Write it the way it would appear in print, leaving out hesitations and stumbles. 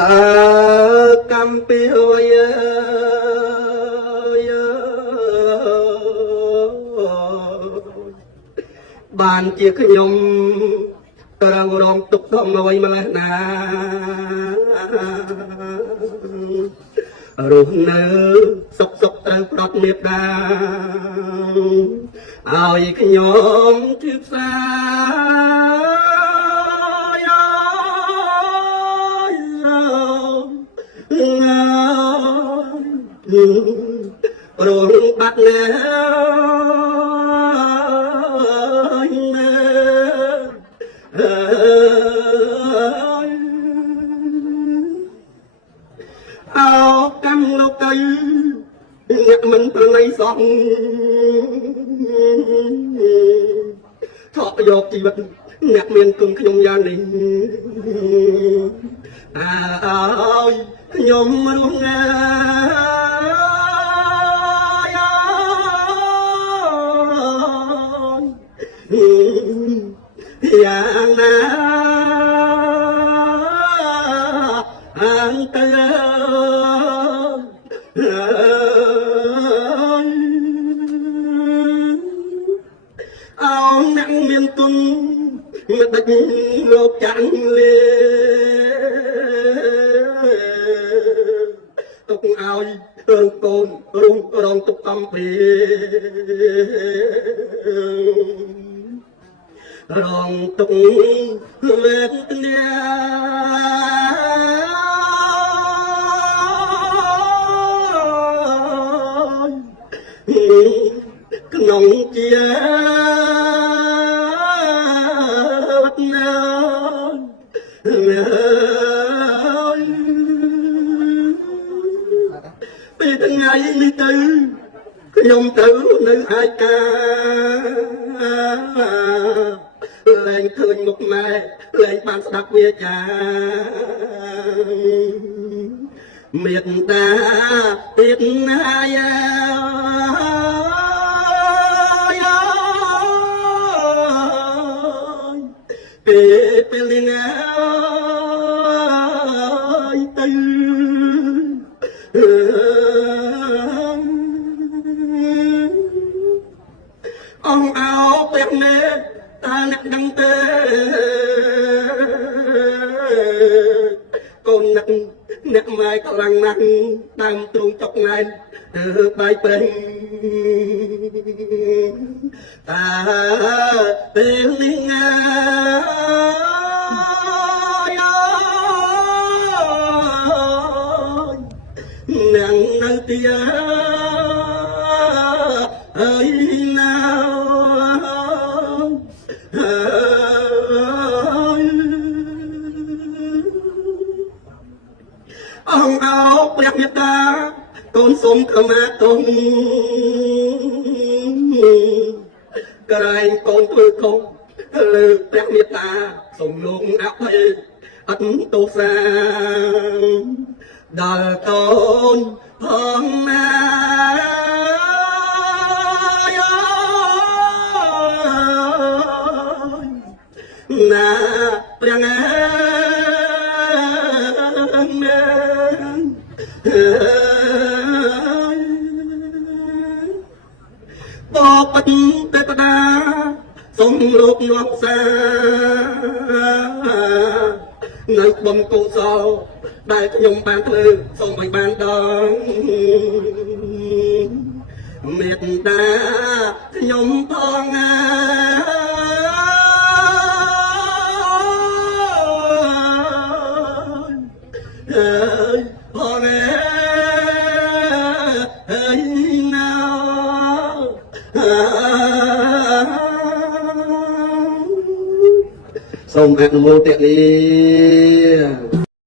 តើកម្មពីបានជាខ្ញុំត្រង់រងទុកធំអ្វីម្លេះណារស់នៅសុខត្រូវប្រត់មេត្តាឲ្យខ្ញុំជឿផ្សារងបាត់ណាអោកម្មលោកីអ្នកមិនប្រណីសោះថកយកជីវិតអ្នកមានគុណខ្ញុំយ៉ាងនេះឲ្យខ្ញុំរស់ណាយ៉ាងណាអង្គអោអ្នកមានគុណមិនដេចលោកចាក់លេទុកឲ្យរូបកូនរុំរងទុកកំពីរងទុកវេទនាក្នុងជាពីថ្ងៃនេះទៅខ្ញុំទៅនៅឯកាលែងឃើញមុខម៉ែលែងបានស្ដាប់វាចាមេត្តាទៀតណាយាពេលណាទៅអង្គអោពេលនេះតើអ្នកដឹងទេកូនអ្នកម៉ែខ្លាំងណាស់ដើមទ្រូងចុកណែនបាយប្រេងតើពេលនេះណាអ្នកនៅទីអើយណាអង្គអោព្រះមេត្តាកូនសូមខមាទុំក្រែងកូនធ្វើខុសលើព្រះមេត្តាសូមលោកអភ័យអត់ទោសាដល់កូនផងណាណាព្រះណាបបិទទេវតាសូមលោកនាំសានៅបុណ្យកុសលដែលខ្ញុំបានធ្វើសូមឲ្យបានដល់មេត្តាខ្ញុំផងណាផងណាណាសូមអនុមោទនា